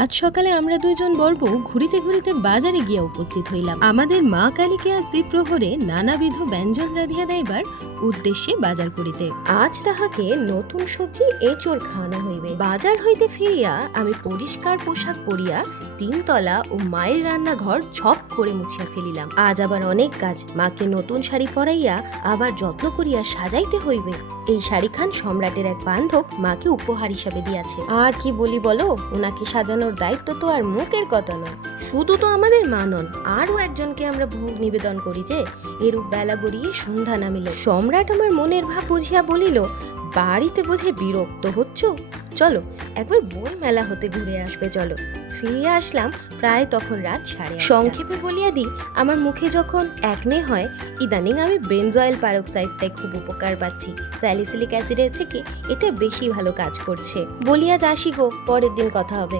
আজ সকালে আমরা দুইজন বর্ব ঘুরিতে ঘুরিতে বাজারে গিয়া উপস্থিত হইলাম। আমাদের মা কালীকে আজ দ্বিপ্রহরে নানাবিধ ব্যঞ্জন রাধিয়া দেবার উদ্দেশ্যে বাজার করিতে। আজ তাহাকে নতুন সবজি এঁচোড় খাওয়ানো হইবে। বাজার হইতে ফিরিয়া আমি পরিষ্কার পোশাক পরিয়া তিনতলা ও মায়ের রান্নাঘর ঝপ করে মুছিয়া ফেলিলাম। আজ আবার অনেক কাজ। মাকে নতুন শাড়ি পরাইয়া আবার যত্ন করিয়া সাজাইতে হইবে। এই শাড়িখান সম্রাটের এক বান্ধব মাকে উপহার হিসাবে দিয়াছে। আর কি বলি বলো, ওনাকে সাজানোর দায়িত্ব তো আর মুখের কথা নয়। শুধু তো আমাদের মা নন, আরও একজনকে আমরা ভোগ নিবেদন করি যে। এরূপ বেলা গড়িয়ে সন্ধ্যা নামিল। সম্রাট আমার মনের ভাব বুঝিয়া বলিল, বাড়িতে বোঝে বিরক্ত হচ্ছ, চলো একবার বই মেলা হতে ঘুরে আসবে চলো। ফিরে আসলাম প্রায় তখন রাত 8:30। সংক্ষেপে বলিয়া দিই, আমার মুখে যখন একনে হয়, ইদানিং আমি বেনজয়েল পারক্সাইডটাই খুব উপকার পাচ্ছি। স্যালিসিলিক অ্যাসিডের থেকে এটা বেশি ভালো কাজ করছে। বলিয়া যাসি গো, পরের দিন কথা হবে।